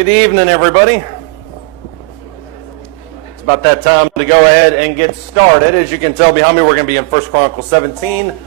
Good evening, everybody. It's about that time to go ahead and get started. As you can tell behind me, we're going to be in 1 Chronicles 17. Going to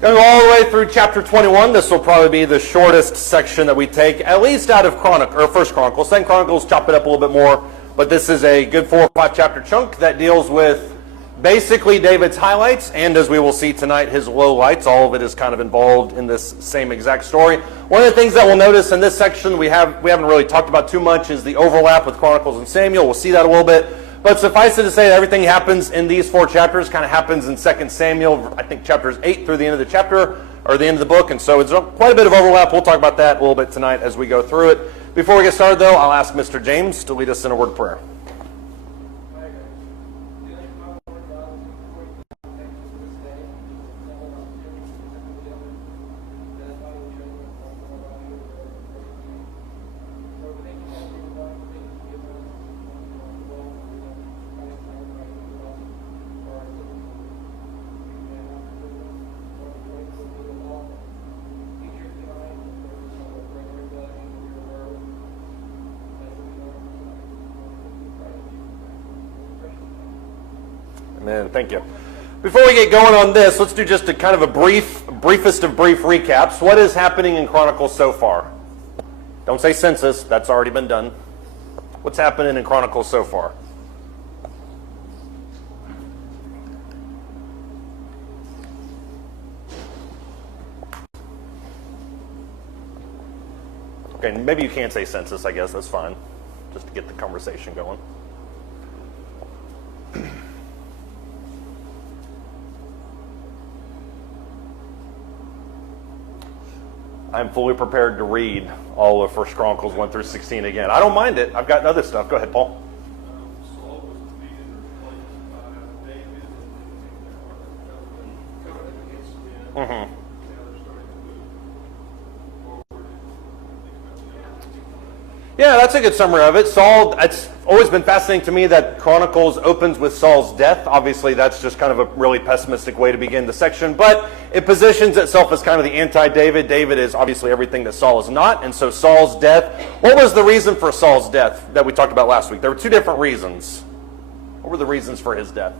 go all the way through chapter 21. This will probably be the shortest section that we take, at least out of 1 Chronicles. 2 Chronicles, chop it up a little bit more, but this is a good 4 or 5 chapter chunk that deals with basically David's highlights, and as we will see tonight, his lowlights. All of it is kind of involved in this same exact story. One of the things that we'll notice in this section we haven't really talked about too much is the overlap with Chronicles and Samuel. We'll see that a little bit. But suffice it to say that everything happens in these 4 chapters, kind of happens in 2 Samuel, I think chapters 8 through the end of the chapter, or the end of the book, and so it's quite a bit of overlap. We'll talk about that a little bit tonight as we go through it. Before we get started, though, I'll ask Mr. James to lead us in a word of prayer. Amen. Thank you. Before we get going on this, let's do just a kind of a briefest of brief recaps. What is happening in Chronicles so far? Don't say census. That's already been done. What's happening in Chronicles so far? Okay, maybe you can't say census, I guess. That's fine. Just to get the conversation going. I'm fully prepared to read all of 1 Chronicles 1 through 16 again. I don't mind it. I've got other stuff. Go ahead, Paul. Mm-hmm. Yeah, that's a good summary of it. Saul, it's always been fascinating to me that Chronicles opens with Saul's death. Obviously, that's just kind of a really pessimistic way to begin the section, but it positions itself as kind of the anti-David. David is obviously everything that Saul is not, and so Saul's death. What was the reason for Saul's death that we talked about last week? There were 2 different reasons. What were the reasons for his death?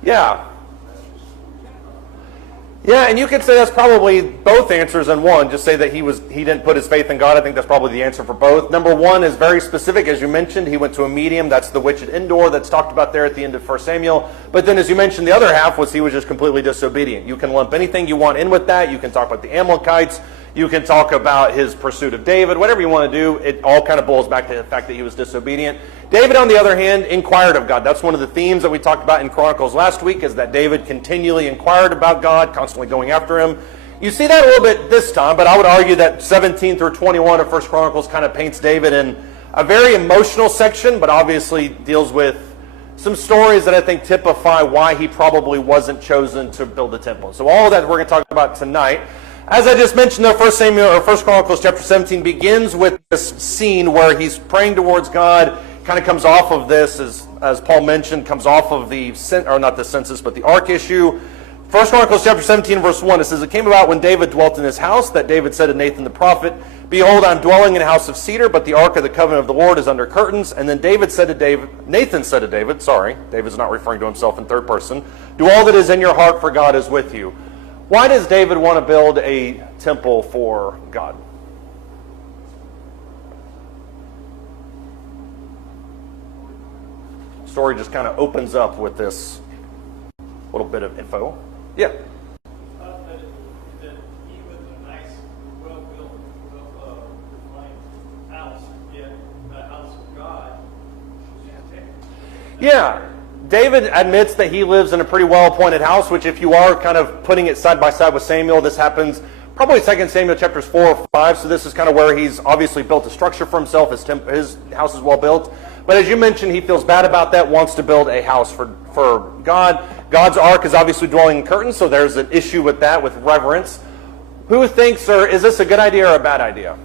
Yeah, and you could say that's probably both answers in one. Just say that he didn't put his faith in God. I think that's probably the answer for both. Number 1 is very specific, as you mentioned. He went to a medium. That's the witch at Endor that's talked about there at the end of 1 Samuel. But then, as you mentioned, the other half was he was just completely disobedient. You can lump anything you want in with that. You can talk about the Amalekites. You can talk about his pursuit of David. Whatever you want to do, it all kind of boils back to the fact that he was disobedient. David, on the other hand, inquired of God. That's one of the themes that we talked about in Chronicles last week, is that David continually inquired about God, constantly going after him. You see that a little bit this time, but I would argue that 17 through 21 of 1 Chronicles kind of paints David in a very emotional section, but obviously deals with some stories that I think typify why he probably wasn't chosen to build the temple. So all of that we're going to talk about tonight. As I just mentioned, though, 1 Chronicles chapter 17 begins with this scene where he's praying towards God. Kind of comes off of this, as Paul mentioned, comes off of the census, but the ark issue. 1 Chronicles chapter 17, verse 1, it says, "It came about when David dwelt in his house that David said to Nathan the prophet, 'Behold, I'm dwelling in a house of cedar, but the ark of the covenant of the Lord is under curtains.' And then Nathan said to David, David's not referring to himself in third person, 'Do all that is in your heart, for God is with you.'" Why does David want to build a temple for God? The story just kind of opens up with this little bit of info. Yeah. That he was a nice, well-built, well-designed house, yet the house of God was antique. Yeah. David admits that he lives in a pretty well-appointed house, which if you are kind of putting it side by side with Samuel, this happens probably 2 Samuel chapters 4 or 5, so this is kind of where he's obviously built a structure for himself. His house is well built. But as you mentioned, he feels bad about that, wants to build a house for God. God's ark is obviously dwelling in curtains, so there's an issue with that, with reverence. Who thinks, or is this a good idea or a bad idea?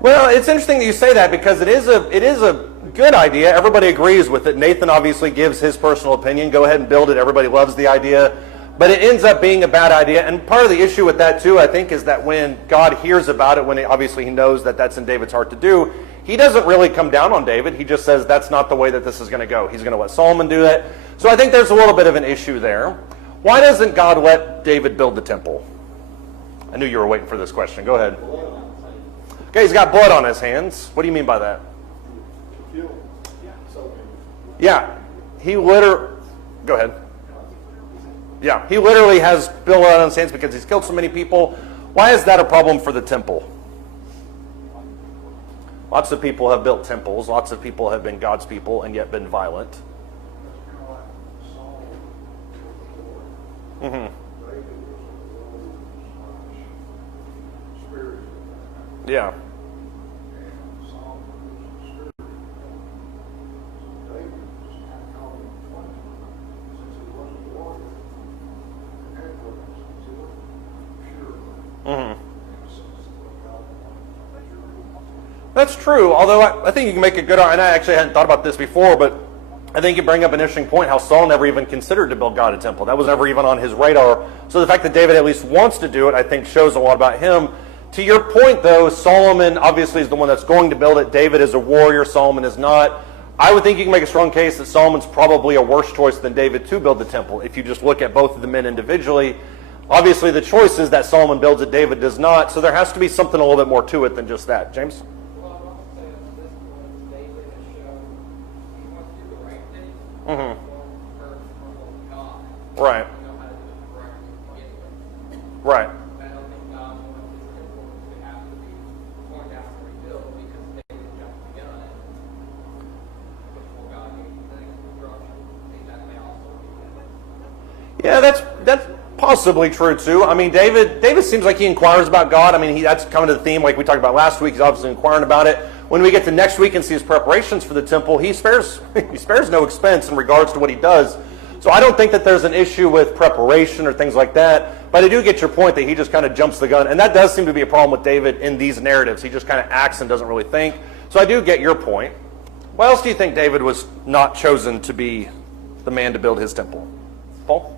Well, it's interesting that you say that because it is a good idea. Everybody agrees with it. Nathan obviously gives his personal opinion. Go ahead and build it. Everybody loves the idea. But it ends up being a bad idea. And part of the issue with that too, I think, is that when God hears about it, when obviously he knows that that's in David's heart to do, he doesn't really come down on David. He just says that's not the way that this is going to go. He's going to let Solomon do that. So I think there's a little bit of an issue there. Why doesn't God let David build the temple? I knew you were waiting for this question. Go ahead. Okay, he's got blood on his hands. What do you mean by that? Yeah, he literally... Go ahead. Yeah, he literally has blood on his hands because he's killed so many people. Why is that a problem for the temple? Lots of people have built temples. Lots of people have been God's people and yet been violent. Mm-hmm. Yeah. Mm-hmm. That's true, although I think you can make a good argument, and I actually hadn't thought about this before, but I think you bring up an interesting point, how Saul never even considered to build God a temple. That was never even on his radar. So the fact that David at least wants to do it, I think shows a lot about him. To your point, though, Solomon obviously is the one that's going to build it. David is a warrior, Solomon is not. I would think you can make a strong case that Solomon's probably a worse choice than David to build the temple. If you just look at both of the men individually, obviously the choice is that Solomon builds it, David does not. So there has to be something a little bit more to it than just that. James? Mm-hmm. Right. Right. Yeah, that's possibly true too. I mean, David seems like he inquires about God. I mean, that's coming to the theme like we talked about last week. He's obviously inquiring about it. When we get to next week and see his preparations for the temple, he spares no expense in regards to what he does. So I don't think that there's an issue with preparation or things like that. But I do get your point that he just kind of jumps the gun. And that does seem to be a problem with David in these narratives. He just kind of acts and doesn't really think. So I do get your point. Why else do you think David was not chosen to be the man to build his temple? Paul?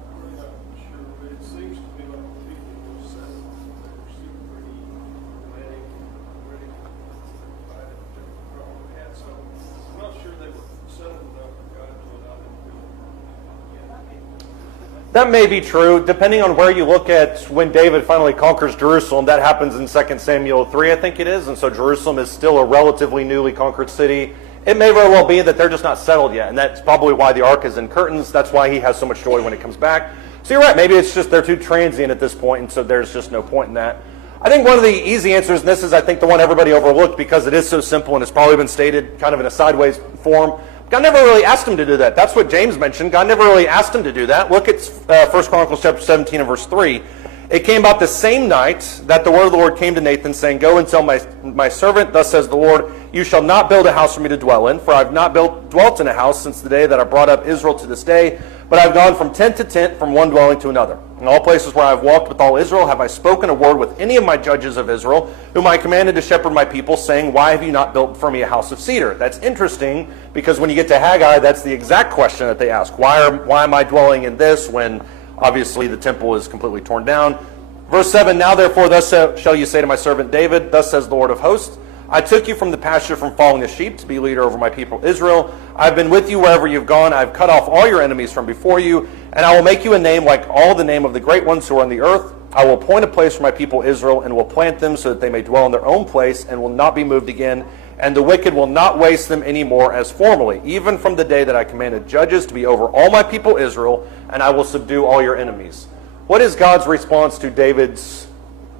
That may be true, depending on where you look at when David finally conquers Jerusalem. That happens in 2 Samuel 3, I think it is. And so Jerusalem is still a relatively newly conquered city. It may very well be that they're just not settled yet. And that's probably why the ark is in curtains. That's why he has so much joy when it comes back. So you're right. Maybe it's just they're too transient at this point, and so there's just no point in that. I think one of the easy answers, and this is, I think, the one everybody overlooked because it is so simple and it's probably been stated kind of in a sideways form. God never really asked him to do that. That's what James mentioned. God never really asked him to do that. Look at 1 Chronicles chapter 17 and verse 3. It came about the same night that the word of the Lord came to Nathan, saying, Go and tell my servant, thus says the Lord, you shall not build a house for me to dwell in, for I have not dwelt in a house since the day that I brought up Israel to this day, but I have gone from tent to tent, from one dwelling to another. In all places where I have walked with all Israel, have I spoken a word with any of my judges of Israel, whom I commanded to shepherd my people, saying, Why have you not built for me a house of cedar? That's interesting, because when you get to Haggai, that's the exact question that they ask. Why am I dwelling in this when obviously the temple is completely torn down? Verse 7, Now therefore thus shall you say to my servant David, Thus says the Lord of hosts, I took you from the pasture from following the sheep to be leader over my people Israel. I've been with you wherever you've gone. I've cut off all your enemies from before you, and I will make you a name like all the name of the great ones who are on the earth. I will appoint a place for my people Israel, and will plant them so that they may dwell in their own place, and will not be moved again. And the wicked will not waste them any more as formerly, even from the day that I commanded judges to be over all my people Israel, and I will subdue all your enemies. What is God's response to David's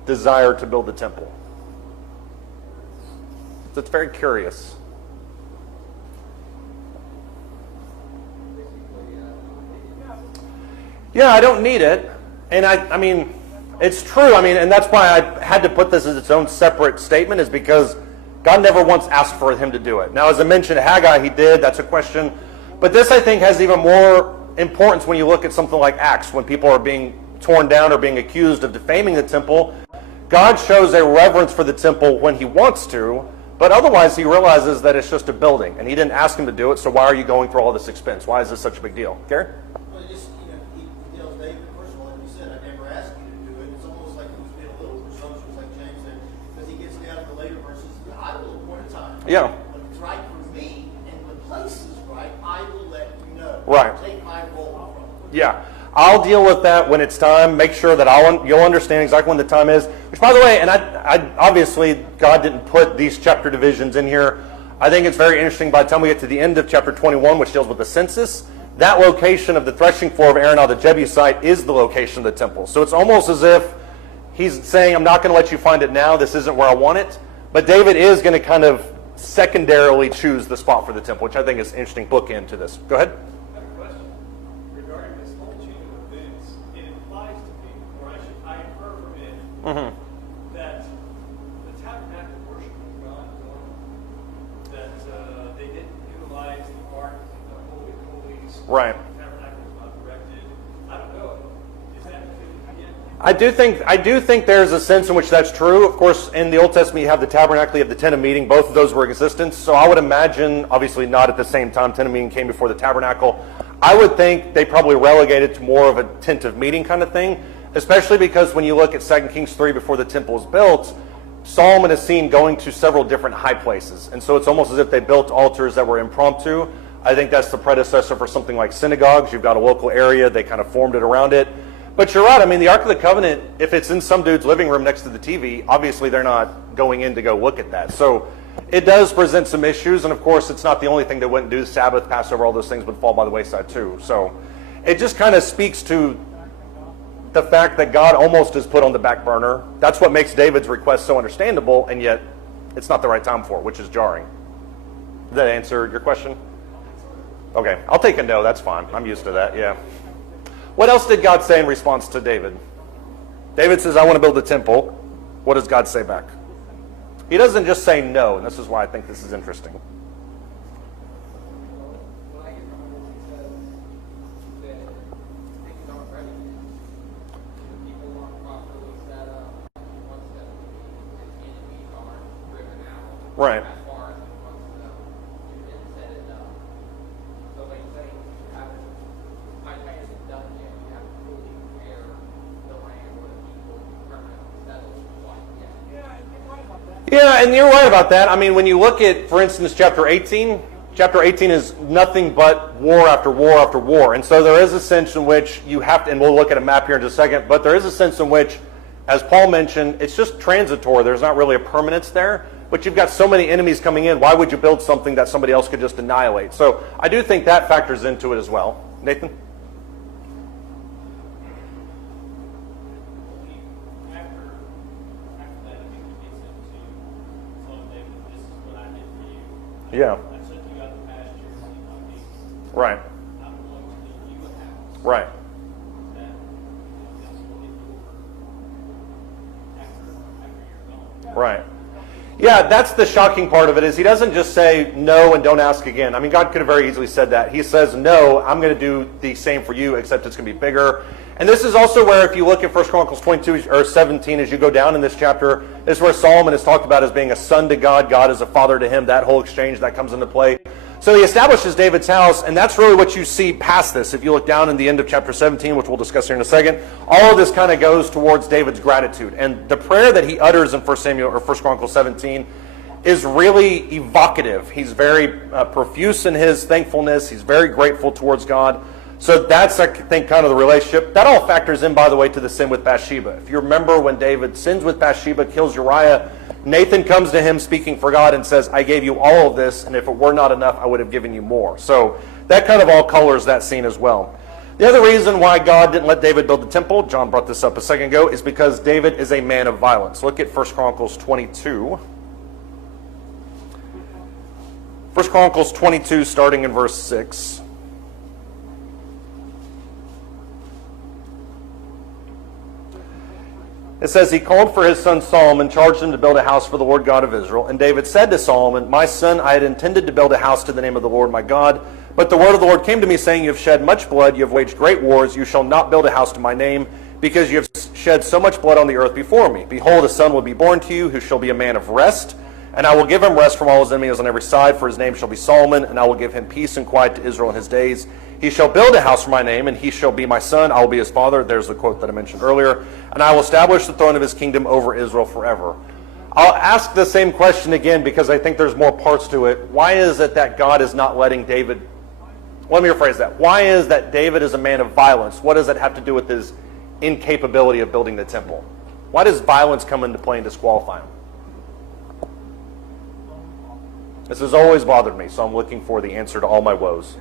desire to build the temple? That's very curious. Yeah, I don't need it. And I mean, it's true. I mean, and that's why I had to put this as its own separate statement, is because God never once asked for him to do it. Now, as I mentioned, Haggai, he did. That's a question. But this, I think, has even more importance when you look at something like Acts, when people are being torn down or being accused of defaming the temple. God shows a reverence for the temple when he wants to, but otherwise he realizes that it's just a building, and he didn't ask him to do it, so why are you going through all this expense? Why is this such a big deal? Gary? Well, just, he tells David, first of all, like you said, I never asked you to do it. It's almost like he was being a little presumptuous, like James said, because he gets down to the later verses, I will appoint a time. Yeah. When it's right for me, and the place is right, I will let you know. Right. Take my role from it. Yeah. I'll deal with that when it's time. Make sure that you'll understand exactly when the time is. Which, by the way, and I obviously God didn't put these chapter divisions in here. I think it's very interesting by the time we get to the end of chapter 21, which deals with the census, that location of the threshing floor of Araunah the Jebusite is the location of the temple. So it's almost as if he's saying, I'm not going to let you find it now. This isn't where I want it. But David is going to kind of secondarily choose the spot for the temple, which I think is an interesting bookend to this. Go ahead. I have a question regarding this whole chain of events. It implies to me, or I infer from it, that the tabernacle worship was gone dormant. That they didn't utilize the ark and the Holy of Holies. Right. The tabernacle was not erected. I don't know. Is that again? I do think there's a sense in which that's true. Of course, in the Old Testament, you have the tabernacle, you have the tent of meeting. Both of those were in existence. So I would imagine, obviously not at the same time, tent of meeting came before the tabernacle. I would think they probably relegated to more of a tent of meeting kind of thing, especially because when you look at 2 Kings 3 before the temple was built, Solomon is seen going to several different high places. And so it's almost as if they built altars that were impromptu. I think that's the predecessor for something like synagogues. You've got a local area, they kind of formed it around it. But you're right, I mean, the Ark of the Covenant, if it's in some dude's living room next to the TV, obviously they're not going in to go look at that. So it does present some issues, and of course it's not the only thing they wouldn't do. Sabbath, Passover, all those things would fall by the wayside too. So it just kind of speaks to the fact that God almost is put on the back burner. That's what makes David's request so understandable, and yet it's not the right time for it, which is jarring. Did that answer your question? Okay, I'll take a no, that's fine. I'm used to that, yeah. What else did God say in response to David? David says, I want to build a temple. What does God say back? He doesn't just say no, and this is why I think this is interesting. What I get from it is he says that things aren't ready yet. The people aren't properly set up. Once the enemies aren't driven out Right. as far as he wants them to been set it up. So like saying you haven't, my plan isn't done yet. You haven't fully prepared the land where the people permanently settled quite yet. Yeah, and you're right about that. I mean, when you look at, for instance, chapter 18 is nothing but war after war after war. And so there is a sense in which you have to, and we'll look at a map here in just a second, but there is a sense in which, as Paul mentioned, it's just transitory. There's not really a permanence there. But you've got so many enemies coming in, why would you build something that somebody else could just annihilate? So I do think that factors into it as well. Nathan? After that, I think he gets into telling David, this is what I did for you. Yeah. I took you out of the pasture and my beasts. Right. I'm going to build you a house. Right. That that's what he do after you're gone. Right. Yeah, that's the shocking part of it, is he doesn't just say no and don't ask again. I mean, God could have very easily said that. He says, no, I'm going to do the same for you, except it's going to be bigger. And this is also where, if you look at 1 Chronicles 22 or 17, as you go down in this chapter, this is where Solomon is talked about as being a son to God, God is a father to him. That whole exchange, that comes into play. So he establishes David's house, and that's really what you see past this. If you look down in the end of chapter 17, which we'll discuss here in a second, all of this kind of goes towards David's gratitude. And the prayer that he utters in 1 Chronicles 17 is really evocative. He's very profuse in his thankfulness. He's very grateful towards God. So that's, I think, kind of the relationship. That all factors in, by the way, to the sin with Bathsheba. If you remember when David sins with Bathsheba, kills Uriah, Nathan comes to him speaking for God and says, I gave you all of this, and if it were not enough, I would have given you more. So that kind of all colors that scene as well. The other reason why God didn't let David build the temple, John brought this up a second ago, is because David is a man of violence. Look at 1 Chronicles 22. 1 Chronicles 22, starting in verse 6. It says, he called for his son Solomon, charged him to build a house for the Lord God of Israel. And David said to Solomon, my son, I had intended to build a house to the name of the Lord my God. But the word of the Lord came to me, saying, you have shed much blood, you have waged great wars. You shall not build a house to my name, because you have shed so much blood on the earth before me. Behold, a son will be born to you, who shall be a man of rest, and I will give him rest from all his enemies on every side, for his name shall be Solomon, and I will give him peace and quiet to Israel in his days. He shall build a house for my name, and he shall be my son. I will be his father. There's the quote that I mentioned earlier. And I will establish the throne of his kingdom over Israel forever. I'll ask the same question again because I think there's more parts to it. Why is it that God is not letting David... Let me rephrase that. Why is that David is a man of violence? What does that have to do with his incapability of building the temple? Why does violence come into play and disqualify him? This has always bothered me, so I'm looking for the answer to all my woes.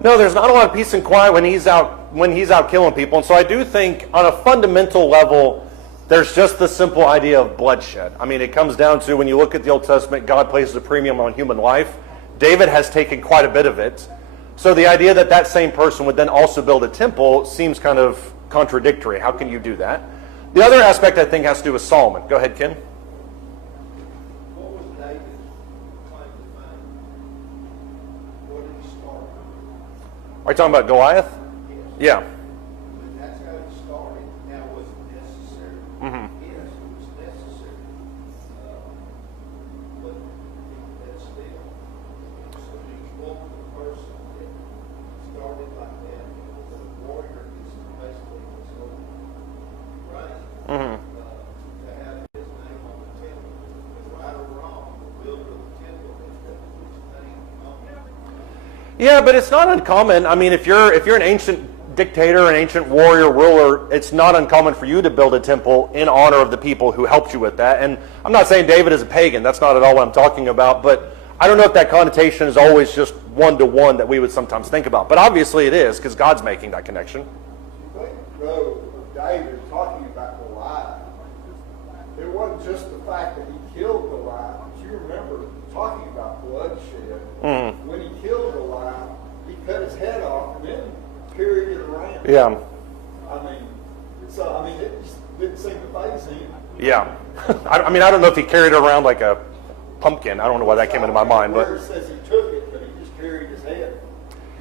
No, there's not a lot of peace and quiet when he's out killing people. And so I do think on a fundamental level, there's just the simple idea of bloodshed. I mean, it comes down to when you look at the Old Testament, God places a premium on human life. David has taken quite a bit of it. So the idea that that same person would then also build a temple seems kind of contradictory. How can you do that? The other aspect I think has to do with Solomon. Go ahead, Ken. What was David's claim to fame? What did he start? Are you talking about Goliath? Yes. Yeah. And that's how he started. Now, was it necessary? Mm-hmm. Yes, it was necessary. But that's still. So each one of the person that started like that, the warrior is basically his whole right. Mm-hmm. To have his name on the temple. And right or wrong, the builder of the temple has got his name on it. Yeah, but it's not uncommon. I mean, if you're an ancient dictator, an ancient warrior, ruler, it's not uncommon for you to build a temple in honor of the people who helped you with that. And I'm not saying David is a pagan. That's not at all what I'm talking about. But I don't know if that connotation is always just one-to-one that we would sometimes think about. But obviously it is, because God's making that connection. You think, though, David talking about Goliath, it wasn't just the fact that he killed Goliath. But you remember talking about bloodshed. Mm-hmm. When he killed Goliath, he cut his head off and then carried it around. Yeah. I mean, it just didn't seem to faze him. Yeah. I mean, I don't know if he carried it around like a pumpkin. I don't know why that came into my mind. Where But it says he took it, but he just carried his head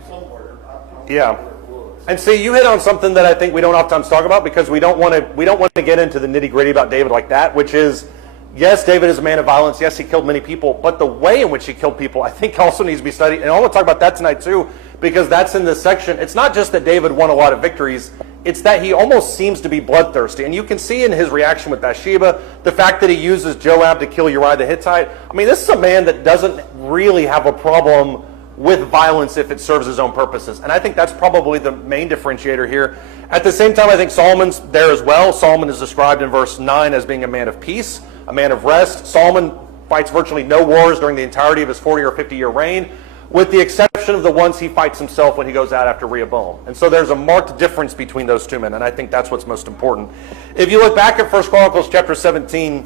somewhere. I don't Yeah. know where it was. And see, you hit on something that I think we don't oftentimes talk about because we don't want to get into the nitty-gritty about David like that, which is, yes, David is a man of violence. Yes, he killed many people, but the way in which he killed people, I think, also needs to be studied. And I want to talk about that tonight too, because that's in this section. It's not just that David won a lot of victories. It's that he almost seems to be bloodthirsty. And you can see in his reaction with Bathsheba, the fact that he uses Joab to kill Uriah the Hittite. I mean, this is a man that doesn't really have a problem with violence if it serves his own purposes. And I think that's probably the main differentiator here. At the same time, I think Solomon's there as well. Solomon is described in verse 9 as being a man of peace, a man of rest. Solomon fights virtually no wars during the entirety of his 40 or 50-year reign, with the exception of the ones he fights himself when he goes out after Rehoboam. And so there's a marked difference between those two men, and I think that's what's most important. If you look back at 1 Chronicles chapter 17,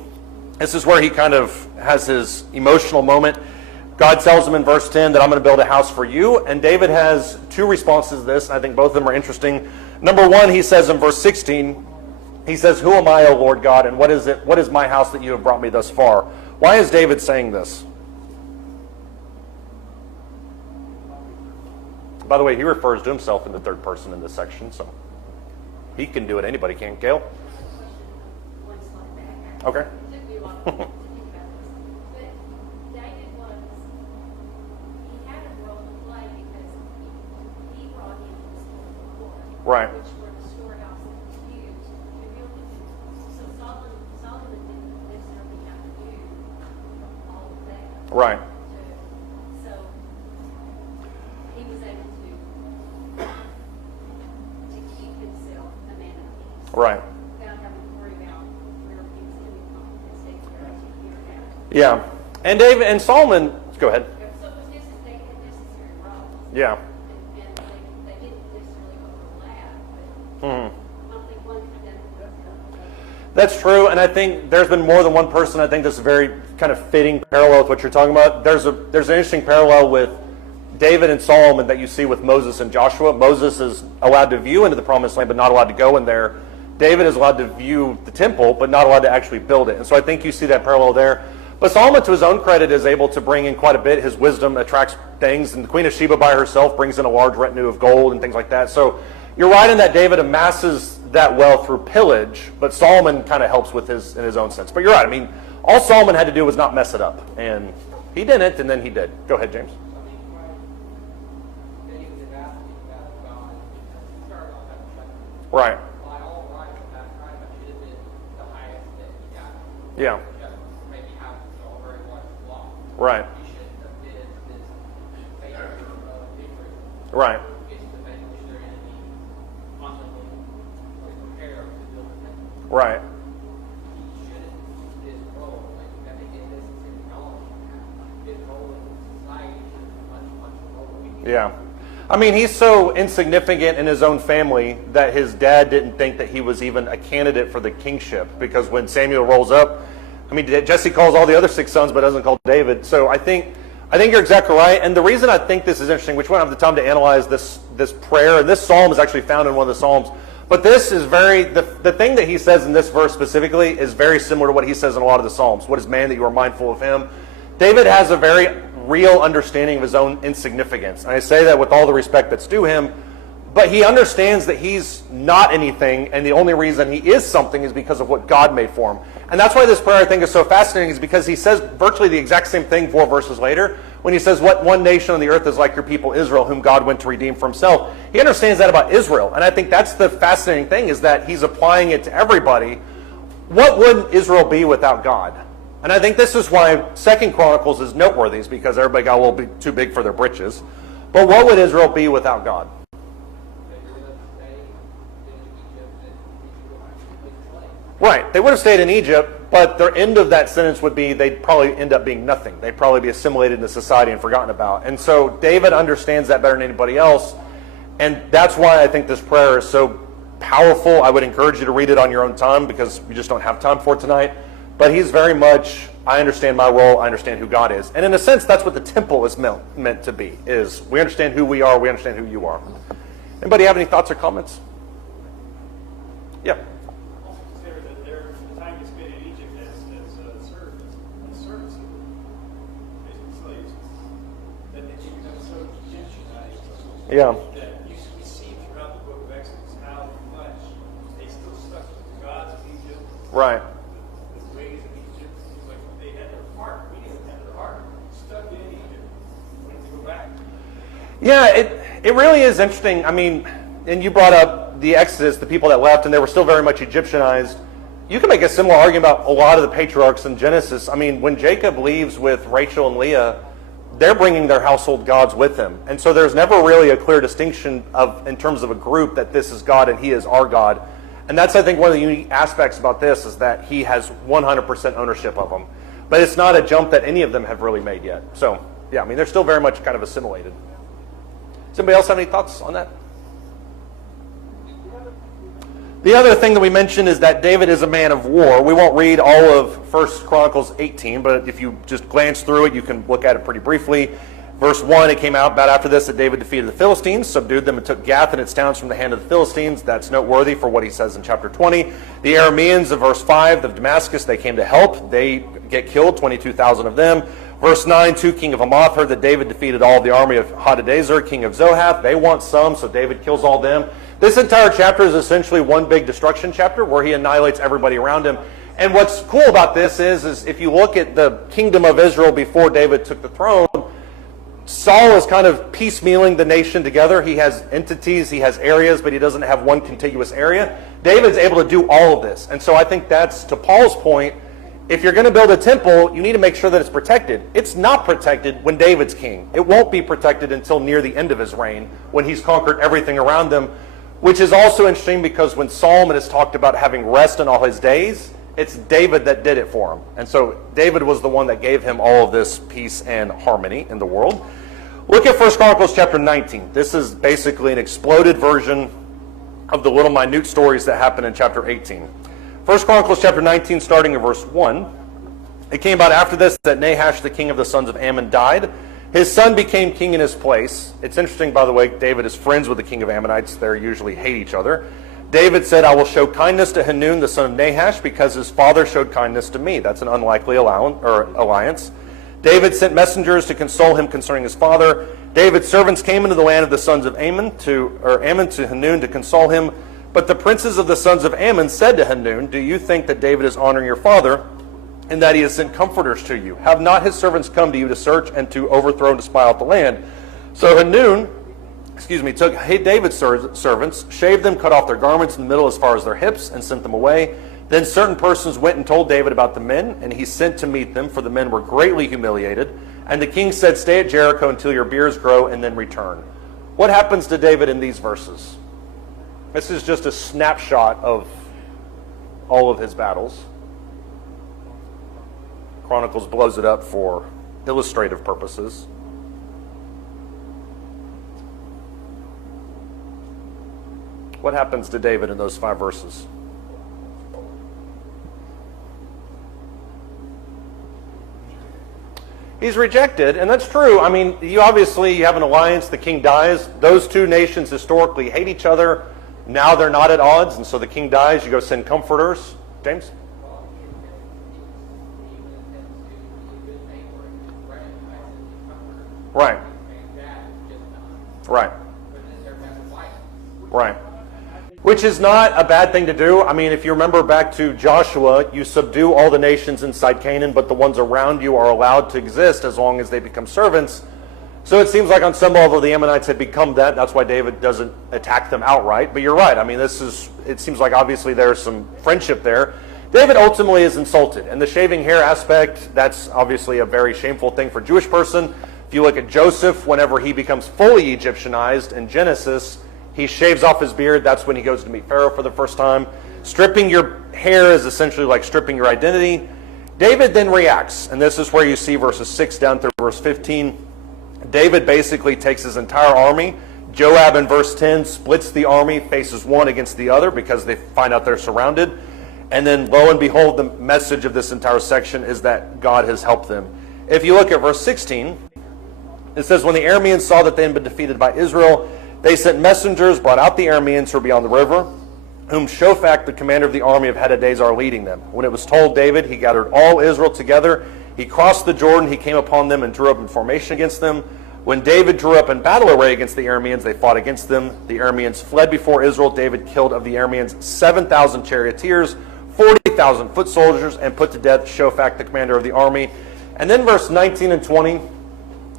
this is where he kind of has his emotional moment. God tells him in verse 10 that I'm going to build a house for you, and David has two responses to this, and I think both of them are interesting. Number one, he says in verse 16, he says, "Who am I, O Lord God, and what is my house that you have brought me thus far?" Why is David saying this? By the way, he refers to himself in the third person in this section, so he can do it. Anybody can. Gail? Okay. Took me a while to think about this. But David he had a role to play because he brought in the story of the Lord, Right. which were the storehouse that was used to build the temple. So Solomon didn't necessarily have to do all of that. Right. So he was able to keep himself a man of peace. Right. Without having to worry about where he was coming from because they were here now. Yeah. And David and Solomon, go ahead. So they had necessary roles. Yeah. And they didn't necessarily overlap, but Mhm. I don't think one could have done it. That's true, and I think there's been more than one person. I think this is a very kind of fitting parallel with what you're talking about. There's an interesting parallel with David and Solomon that you see with Moses and Joshua. Moses is allowed to view into the promised land, but not allowed to go in there. David is allowed to view the temple, but not allowed to actually build it. And so I think you see that parallel there. But Solomon, to his own credit, is able to bring in quite a bit. His wisdom attracts things, and the Queen of Sheba by herself brings in a large retinue of gold and things like that. So you're right in that David amasses that wealth through pillage, but Solomon kind of helps with in his own sense. But you're right. I mean, all Solomon had to do was not mess it up, and he didn't, and then he did. Go ahead, James. Right. By all rights, that crime should have been the highest that he got. Yeah. Maybe have all very much law. Right. He shouldn't have been this favorite of Israel. Right. It's the thing which their enemy constantly prepare to build a temple. Right. He shouldn't his role, like I think it is in knowledge, his role in society should be much, much lower. Yeah. I mean, he's so insignificant in his own family that his dad didn't think that he was even a candidate for the kingship, because when Samuel rolls up, I mean, Jesse calls all the other 6 sons but doesn't call David. So I think you're exactly right. And the reason I think this is interesting, which we don't have the time to analyze this prayer, and this psalm is actually found in one of the psalms, but this is the thing that he says in this verse specifically is very similar to what he says in a lot of the psalms. What is man that you are mindful of him? David has a very real understanding of his own insignificance. And I say that with all the respect that's due him, but he understands that he's not anything, and the only reason he is something is because of what God made for him. And that's why this prayer I think is so fascinating, is because he says virtually the exact same thing 4 verses later, when he says, what one nation on the earth is like your people Israel, whom God went to redeem for himself. He understands that about Israel, and I think that's the fascinating thing, is that he's applying it to everybody. What would Israel be without God? And I think this is why 2 Chronicles is noteworthy, is because everybody got a little bit too big for their britches. But what would Israel be without God? Right. They would have stayed in Egypt, but their end of that sentence would be they'd probably end up being nothing. They'd probably be assimilated into society and forgotten about. And so David understands that better than anybody else. And that's why I think this prayer is so powerful. I would encourage you to read it on your own time, because we just don't have time for it tonight. But he's very much, I understand my role, I understand who God is. And in a sense, that's what the temple is meant to be, is we understand who we are, we understand who you are. Anybody have any thoughts or comments? Yeah. Also consider that the time you spent in Egypt as servants, basically slaves, that they become so Egyptianized. Yeah. That we see throughout the book of Exodus how much they still stuck to the gods of Egypt. Right. The ways of Egypt. Like they had their heart. We didn't have their heart. Stuck in Egypt. Wanted to go back. Yeah, it really is interesting. I mean, and you brought up the Exodus, the people that left, and they were still very much Egyptianized. You can make a similar argument about a lot of the patriarchs in Genesis. I mean, when Jacob leaves with Rachel and Leah, they're bringing their household gods with them. And so there's never really a clear distinction in terms of a group that this is God and he is our God. And that's, I think, one of the unique aspects about this, is that he has 100% ownership of them. But it's not a jump that any of them have really made yet. So, yeah, I mean, they're still very much kind of assimilated. Does anybody else have any thoughts on that? The other thing that we mentioned is that David is a man of war. We won't read all of 1 Chronicles 18, but if you just glance through it, you can look at it pretty briefly. Verse 1, it came out about after this that David defeated the Philistines, subdued them, and took Gath and its towns from the hand of the Philistines. That's noteworthy for what he says in chapter 20. The Arameans of verse 5 of Damascus, they came to help. They get killed, 22,000 of them. Verse 9, 2, king of Hamath heard that David defeated all of the army of Hadadezer, king of Zohath. They want some, so David kills all them. This entire chapter is essentially one big destruction chapter where he annihilates everybody around him. And what's cool about this is if you look at the kingdom of Israel before David took the throne, Saul is kind of piecemealing the nation together. He has entities, he has areas, but he doesn't have one contiguous area. David's able to do all of this. And so I think that's, to Paul's point, if you're going to build a temple, you need to make sure that it's protected. It's not protected when David's king. It won't be protected until near the end of his reign, when he's conquered everything around them, which is also interesting because when Solomon has talked about having rest in all his days, it's David that did it for him. And so David was the one that gave him all of this peace and harmony in the world. Look at 1 Chronicles chapter 19. This is basically an exploded version of the little minute stories that happen in chapter 18. 1 Chronicles chapter 19, starting in verse 1. It came about after this that Nahash, the king of the sons of Ammon, died. His son became king in his place. It's interesting, by the way, David is friends with the king of Ammonites. They usually hate each other. David said, I will show kindness to Hanun, the son of Nahash, because his father showed kindness to me. That's an unlikely alliance. David sent messengers to console him concerning his father. David's servants came into the land of the sons of Ammon to Hanun to console him. But the princes of the sons of Ammon said to Hanun, do you think that David is honoring your father, and that he has sent comforters to you? Have not his servants come to you to search and to overthrow and to spy out the land? So Hanun, took David's servants, shaved them, cut off their garments in the middle as far as their hips, and sent them away. Then certain persons went and told David about the men, and he sent to meet them, for the men were greatly humiliated. And the king said, stay at Jericho until your beards grow, and then return. What happens to David in these verses? This is just a snapshot of all of his battles. Chronicles blows it up for illustrative purposes. What happens to David in those 5 verses? He's rejected, and that's true. I mean, you have an alliance, the king dies. Those two nations historically hate each other. Now they're not at odds, and so the king dies. You go send comforters. James? Right. Right. Right. Which is not a bad thing to do. I mean, if you remember back to Joshua, you subdue all the nations inside Canaan, but the ones around you are allowed to exist as long as they become servants. So it seems like on some level the Ammonites had become that. That's why David doesn't attack them outright. But you're right. I mean, it seems like obviously there's some friendship there. David ultimately is insulted. And the shaving hair aspect, that's obviously a very shameful thing for a Jewish person. If you look at Joseph, whenever he becomes fully Egyptianized in Genesis, he shaves off his beard. That's when he goes to meet Pharaoh for the first time. Stripping your hair is essentially like stripping your identity. David then reacts, and this is where you see verses 6 down through verse 15. David basically takes his entire army. Joab in verse 10 splits the army, faces one against the other because they find out they're surrounded. And then lo and behold, the message of this entire section is that God has helped them. If you look at verse 16, it says, when the Arameans saw that they had been defeated by Israel, they sent messengers, brought out the Arameans who were beyond the river, whom Shophak, the commander of the army of Hadadezer, leading them. When it was told David, he gathered all Israel together. He crossed the Jordan, he came upon them and drew up in formation against them. When David drew up in battle array against the Arameans, they fought against them. The Arameans fled before Israel. David killed of the Arameans 7,000 charioteers, 40,000 foot soldiers, and put to death Shophak, the commander of the army. And then verse 19 and 20,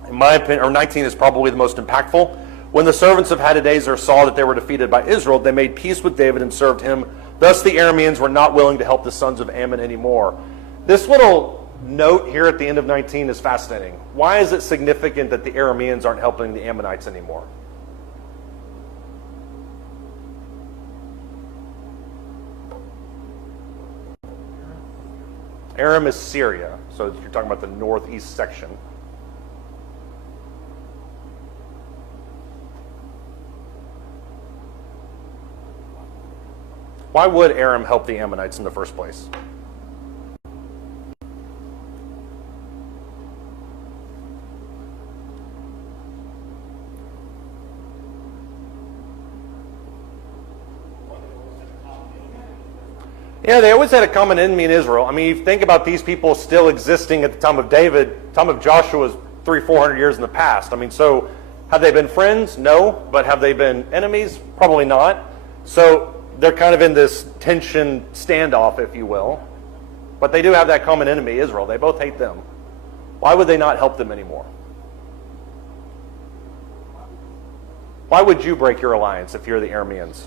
in my opinion, or 19 is probably the most impactful. When the servants of Hadadezer saw that they were defeated by Israel, they made peace with David and served him. Thus the Arameans were not willing to help the sons of Ammon anymore. This little note here at the end of 19 is fascinating. Why is it significant that the Arameans aren't helping the Ammonites anymore? Aram is Syria, so you're talking about the northeast section. Why would Aram help the Ammonites in the first place? Yeah, they always had a common enemy in Israel. I mean, you think about these people still existing at the time of David. The time of Joshua was 300-400 years in the past. I mean, so have they been friends? No. But have they been enemies? Probably not. So they're kind of in this tension standoff, if you will. But they do have that common enemy, Israel. They both hate them. Why would they not help them anymore? Why would you break your alliance if you're the Arameans?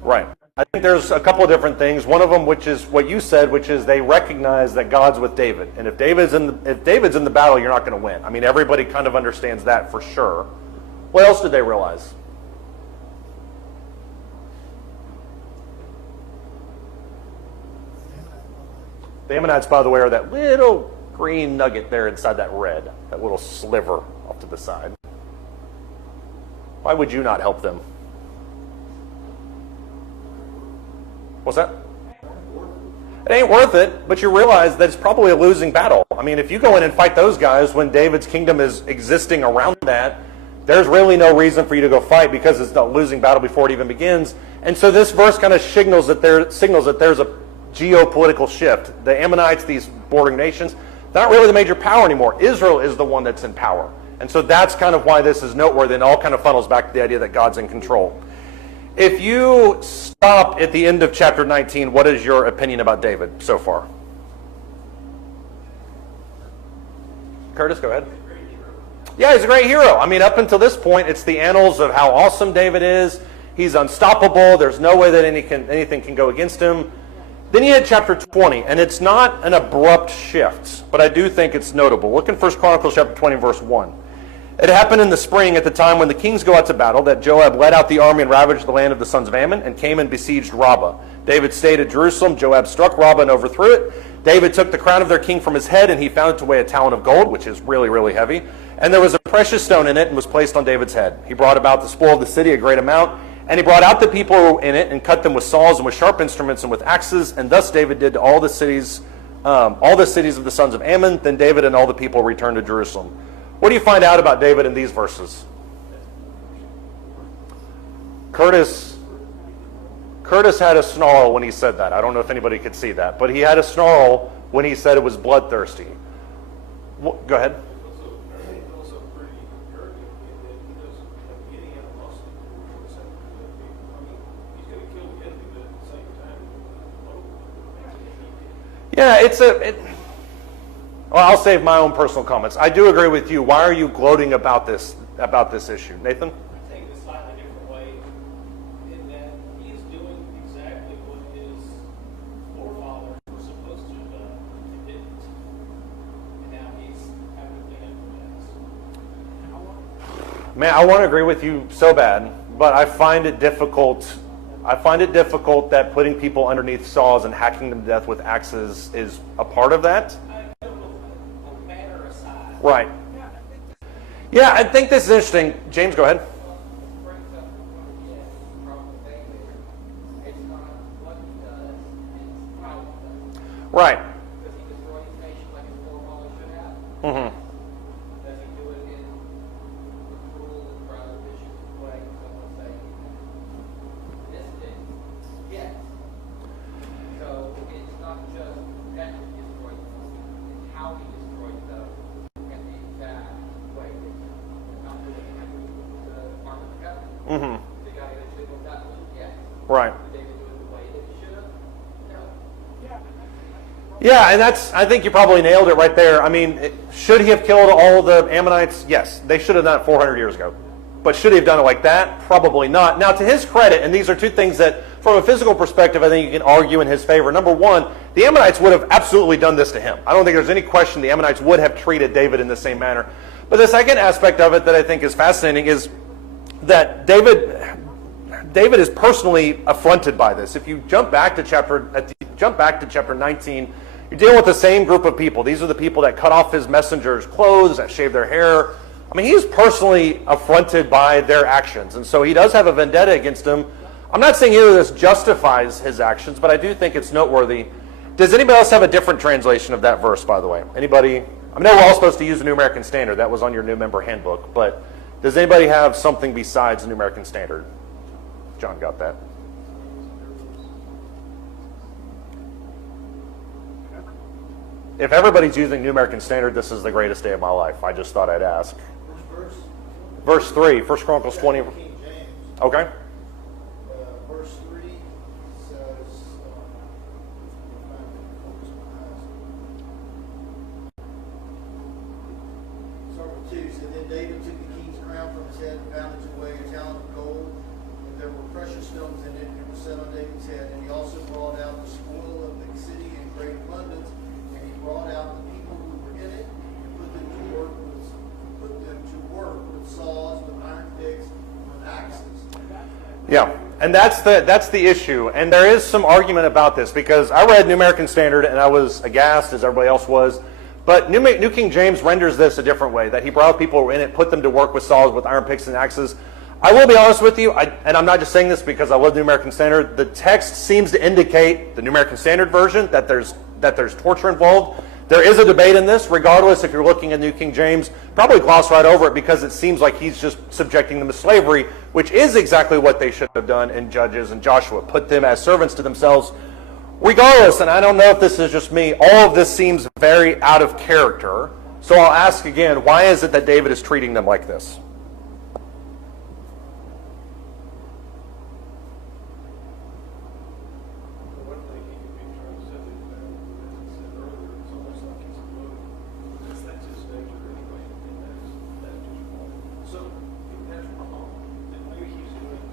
Right. I think there's a couple of different things. One of them, which is what you said, which is they recognize that God's with David. And if David's in the battle, you're not going to win. I mean, everybody kind of understands that for sure. What else did they realize? The Ammonites, by the way, are that little green nugget there inside that red, that little sliver off to the side. Why would you not help them? What's that? It ain't worth it, but you realize that it's probably a losing battle. I mean, if you go in and fight those guys when David's kingdom is existing around that, there's really no reason for you to go fight because it's a losing battle before it even begins. And so this verse kind of signals that there's a geopolitical shift. The Ammonites, these bordering nations, they're not really the major power anymore. Israel is the one that's in power. And so that's kind of why this is noteworthy, and all kind of funnels back to the idea that God's in control. If you stop at the end of chapter 19, what is your opinion about David so far? Curtis, go ahead. Yeah, he's a great hero. I mean, up until this point, it's the annals of how awesome David is. He's unstoppable. There's no way that anything can go against him. Then you hit chapter 20, and it's not an abrupt shift, but I do think it's notable. Look in 1 Chronicles chapter 20, verse 1. It happened in the spring at the time when the kings go out to battle that Joab led out the army and ravaged the land of the sons of Ammon and came and besieged Rabbah. David stayed at Jerusalem. Joab struck Rabbah and overthrew it. David took the crown of their king from his head, and he found it to weigh a talent of gold, which is really, really heavy. And there was a precious stone in it and was placed on David's head. He brought about the spoil of the city, a great amount. And he brought out the people in it and cut them with saws and with sharp instruments and with axes. And thus David did to all the cities of the sons of Ammon. Then David and all the people returned to Jerusalem. What do you find out about David in these verses? Curtis had a snarl when he said that. I don't know if anybody could see that, but he had a snarl when he said it was bloodthirsty. Go ahead. Also pretty arrogant in that he does getting animosity towards the people. I mean, he's going to kill the enemy, but at the same time, Well, I'll save my own personal comments. I do agree with you. Why are you gloating about this issue, Nathan? I take it a slightly different way in that he is doing exactly what his forefathers were supposed to have done and didn't. And now he's having to clean up the mess. Man, I want to agree with you so bad, but I find it difficult. That putting people underneath saws and hacking them to death with axes is a part of that. Right. Yeah, I think this is interesting. James, go ahead. Brings up from David. It's not what he does, it's how he does it. Right. Does he destroy his nation like his forefathers should have? Mm-hmm. Does he do it in a cruel and rather vicious way? Someone say this did. Yes. So it's not just that he destroys them, it's how he destroys them and the exact way that he's not doing it like the Ark of the Covenant. Mm-hmm. The guy that should have got Luke, yes. Right. Did David do it the way that he should have? No. Yeah, and I think you probably nailed it right there. I mean, should he have killed all the Ammonites? Yes, they should have done it 400 years ago. But should he have done it like that? Probably not. Now, to his credit, and these are two things that, from a physical perspective, I think you can argue in his favor. Number one, the Ammonites would have absolutely done this to him. I don't think there's any question the Ammonites would have treated David in the same manner. But the second aspect of it that I think is fascinating is that David is personally affronted by this. If you jump back to chapter 19, you're dealing with the same group of people. These are the people that cut off his messengers' clothes, that shave their hair. I mean, he's personally affronted by their actions, and so he does have a vendetta against them. I'm not saying either of this justifies his actions, but I do think it's noteworthy. Does anybody else have a different translation of that verse, by the way? Anybody? I know we're all supposed to use the New American Standard. That was on your new member handbook, but does anybody have something besides the New American Standard? John got that. If everybody's using New American Standard, this is the greatest day of my life. I just thought I'd ask. Verse, Verse 3, 1 Chronicles 20. King James, Okay. verse 3 says, start with 2. So then David took the king's crown from his head and found it to weigh a talent of gold, and there were precious stones in it, and it was set on David's head. And he also brought out the spoil of the city in great abundance, and he brought out the people who were in it, and put them to work with saws, with iron picks, with axes. Yeah, and that's the issue. And there is some argument about this, because I read New American Standard and I was aghast, as everybody else was. But New King James renders this a different way, that he brought people who were in it, put them to work with saws, with iron picks and axes. I will be honest with you, and I'm not just saying this because I love the New American Standard. The text seems to indicate, the New American Standard version, that there's torture involved. There is a debate in this. Regardless, if you're looking at New King James, probably gloss right over it because it seems like he's just subjecting them to slavery, which is exactly what they should have done in Judges and Joshua, put them as servants to themselves. Regardless, and I don't know if this is just me, all of this seems very out of character. So I'll ask again, why is it that David is treating them like this? One thing he could be trying to set the example, as I said earlier, it's almost like he's promoting. That's his nature anyway, and that's just wrong. So, if that's wrong, then maybe he's doing it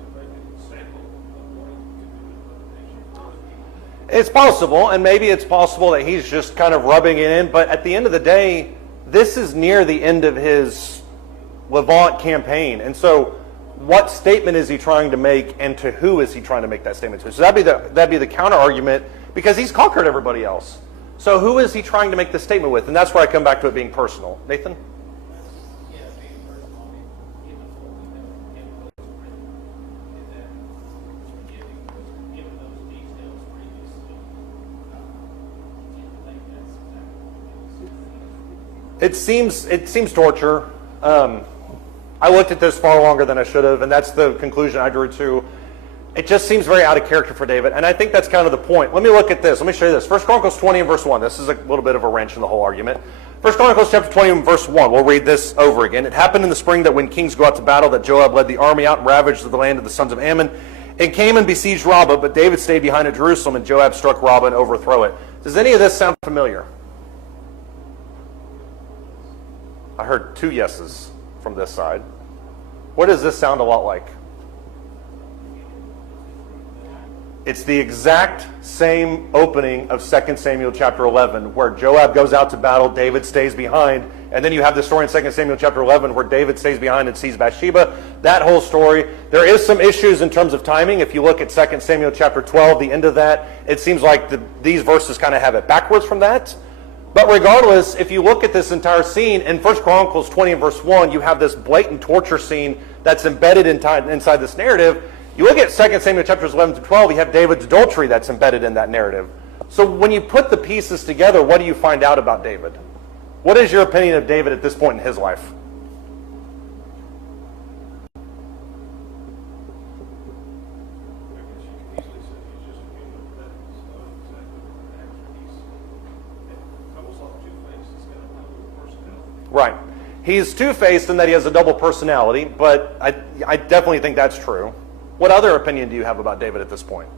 to make an example of what he could do with other nations, other people. It's possible, and maybe it's possible that he's just kind of rubbing it in, but at the end of the day, this is near the end of his Levant campaign, and so what statement is he trying to make, and to who is he trying to make that statement to? So that'd be the counter argument, because he's conquered everybody else. So who is he trying to make the statement with? And that's where I come back to it being personal. Nathan? Yeah, being personal, I mean, given what we know, given what was written, and then given those details previously, I think that's exactly what it is. It seems torture. I looked at this far longer than I should have, and that's the conclusion I drew too. It just seems very out of character for David, and I think that's kind of the point. Let me look at this. Let me show you this. 1 Chronicles 20 and verse 1. This is a little bit of a wrench in the whole argument. 1 Chronicles chapter 20 and verse 1. We'll read this over again. It happened in the spring that when kings go out to battle, that Joab led the army out and ravaged the land of the sons of Ammon, and came and besieged Rabbah, but David stayed behind at Jerusalem, and Joab struck Rabbah and overthrew it. Does any of this sound familiar? I heard 2 yeses from this side. What does this sound a lot like? It's the exact same opening of 2 Samuel chapter 11, where Joab goes out to battle, David stays behind, and then you have the story in 2 Samuel chapter 11 where David stays behind and sees Bathsheba. That whole story. There is some issues in terms of timing. If you look at 2 Samuel chapter 12, the end of that, it seems like these verses kind of have it backwards from that. But regardless, if you look at this entire scene, in 1 Chronicles 20 and verse 1, you have this blatant torture scene that's embedded inside this narrative. You look at 2 Samuel chapters 11 to 12, you have David's adultery that's embedded in that narrative. So when you put the pieces together, what do you find out about David? What is your opinion of David at this point in his life? I guess you could easily say he's just a human that is not exactly what an actor. He's almost like Two-Face. He's got a double personality. Right. He's two-faced in that he has a double personality, but I definitely think that's true. What other opinion do you have about David at this point?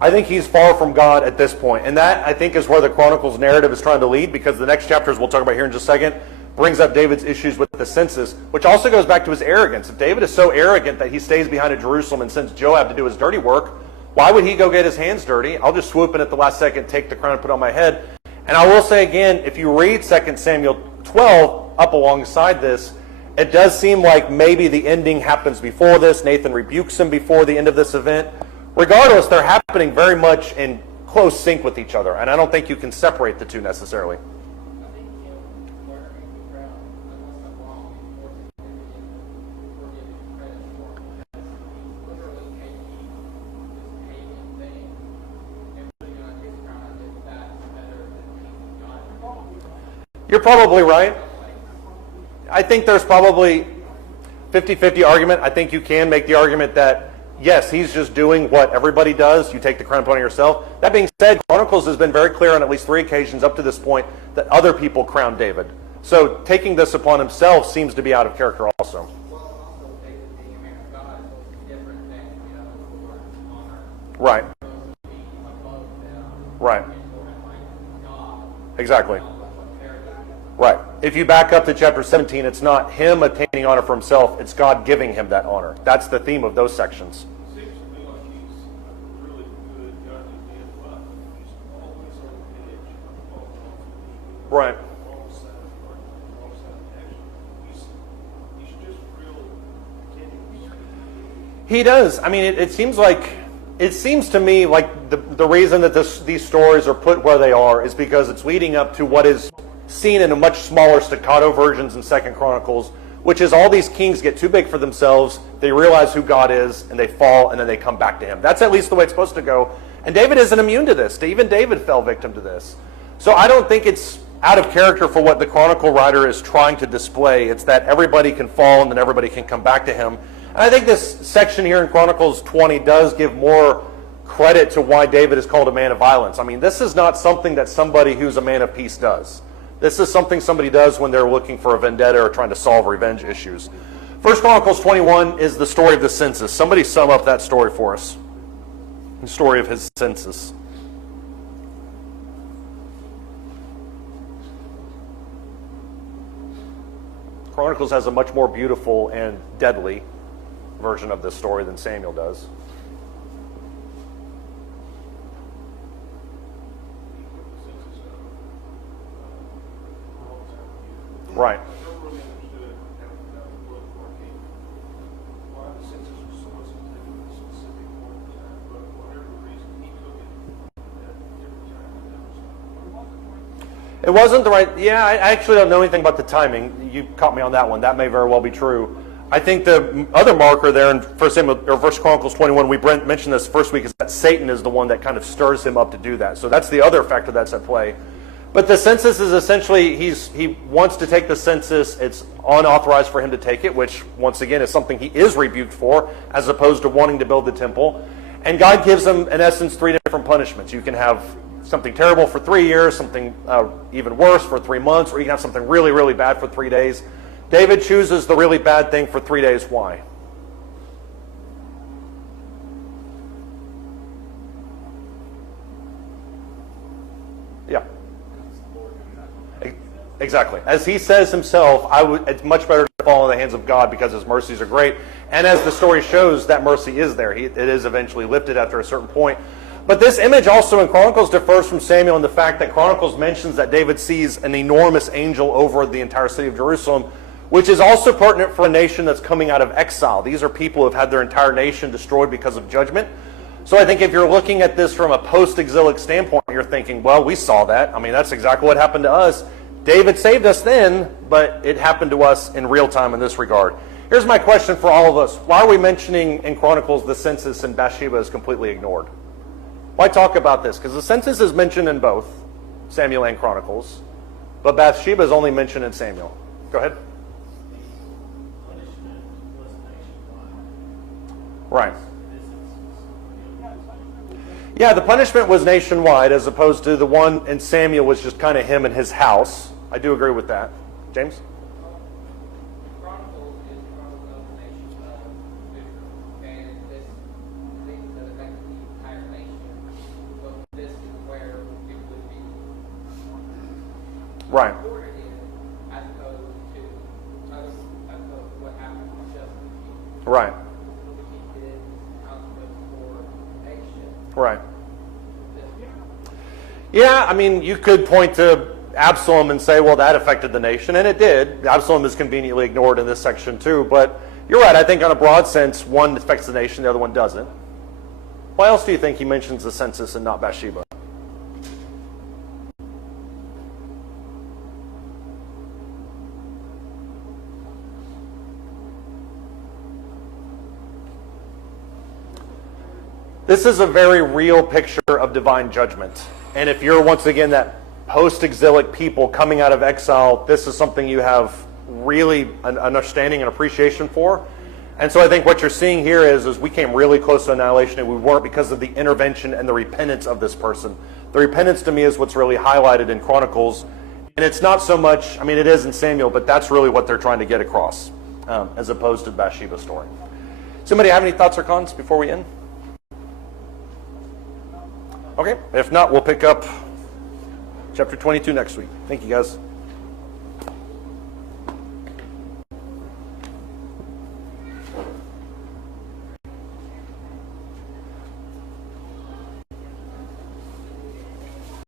I think he's far from God at this point, and that, I think, is where the Chronicles narrative is trying to lead, because the next chapters we'll talk about here in just a second brings up David's issues with the census, which also goes back to his arrogance. If David is so arrogant that he stays behind at Jerusalem and sends Joab to do his dirty work, why would he go get his hands dirty? I'll just swoop in at the last second, take the crown and put it on my head. And I will say again, if you read 2 Samuel 12 up alongside this, it does seem like maybe the ending happens before this. Nathan rebukes him before the end of this event. Regardless, they're happening very much in close sync with each other, and I don't think you can separate the two necessarily. I think him wearing the crown, unless I'm wrong, is more significant for giving credit for him. He's literally taking this pagan thing and putting it on his crown as if that's better than King God. You're probably right. I think there's probably 50-50 argument. I think you can make the argument that, yes, he's just doing what everybody does. You take the crown upon yourself. That being said, Chronicles has been very clear on at least 3 occasions up to this point that other people crowned David. So taking this upon himself seems to be out of character also. Well, also David being a man of God is different than, the Lord's honor. Right. Supposed to be above them. Right. And sort of like God. Exactly. Compared to Right. If you back up to chapter 17, it's not him attaining honor for himself, it's God giving him that honor. That's the theme of those sections. It seems to me like he's a really good, godly man, but he's always on the edge of falling off. Right. Wrong side of the wrong side of action. He's just real tenuous. He does. I mean, it seems to me like the reason that these stories are put where they are is because it's leading up to what is seen in a much smaller staccato versions in 2 Chronicles, which is all these kings get too big for themselves, they realize who God is, and they fall, and then they come back to him. That's at least the way it's supposed to go. And David isn't immune to this. Even David fell victim to this. So I don't think it's out of character for what the Chronicle writer is trying to display. It's that everybody can fall, and then everybody can come back to him. And I think this section here in Chronicles 20 does give more credit to why David is called a man of violence. I mean, this is not something that somebody who's a man of peace does. This is something somebody does when they're looking for a vendetta or trying to solve revenge issues. 1 Chronicles 21 is the story of the census. Somebody sum up that story for us. The story of his census. Chronicles has a much more beautiful and deadly version of this story than Samuel does. Right. I never really understood how the book came, why the census was so much to a specific point in time, but for whatever reason, he took it at different time than that was. It wasn't the right. Yeah, I actually don't know anything about the timing. You caught me on that one. That may very well be true. I think the other marker there in 1 Chronicles 21, we mentioned this first week, is that Satan is the one that kind of stirs him up to do that. So that's the other factor that's at play. But the census is essentially, he wants to take the census. It's unauthorized for him to take it, which once again is something he is rebuked for, as opposed to wanting to build the temple. And God gives him, in essence, 3 different punishments. You can have something terrible for 3 years, something even worse for 3 months, or you can have something really, really bad for 3 days. David chooses the really bad thing for 3 days. Why? Yeah. Exactly. As he says himself, it's much better to fall in the hands of God because his mercies are great. And as the story shows, that mercy is there. It is eventually lifted after a certain point. But this image also in Chronicles differs from Samuel in the fact that Chronicles mentions that David sees an enormous angel over the entire city of Jerusalem, which is also pertinent for a nation that's coming out of exile. These are people who have had their entire nation destroyed because of judgment. So I think if you're looking at this from a post-exilic standpoint, you're thinking, well, we saw that. I mean, that's exactly what happened to us. David saved us then, but it happened to us in real time in this regard. Here's my question for all of us. Why are we mentioning in Chronicles the census and Bathsheba is completely ignored? Why talk about this? Because the census is mentioned in both Samuel and Chronicles, but Bathsheba is only mentioned in Samuel. Go ahead. Punishment was nationwide. Right. This is Yeah, the punishment was nationwide as opposed to the one in Samuel was just kind of him and his house. I do agree with that. James? Chronicles is Chronicles of the nation of Israel, and this things that affect the entire nation. But this is where it would be Right. recorded in, as opposed to what happened to just the king. Right. Which he did consequence for the nation. Right. This Yeah, I mean, you could point to Absalom and say, well, that affected the nation, and it did. Absalom is conveniently ignored in this section too, but you're right. I think on a broad sense, one affects the nation, the other one doesn't. Why else do you think he mentions the census and not Bathsheba? This is a very real picture of divine judgment. And if you're, once again, that post-exilic people coming out of exile, this is something you have really an understanding and appreciation for. And so I think what you're seeing here is we came really close to annihilation, and we weren't because of the intervention and the repentance of this person. The repentance to me is what's really highlighted in Chronicles. And it's not so much, I mean, it is in Samuel, but that's really what they're trying to get across, as opposed to Bathsheba's story. Somebody have any thoughts or cons before we end? Okay, if not, we'll pick up chapter 22 next week. Thank you, guys.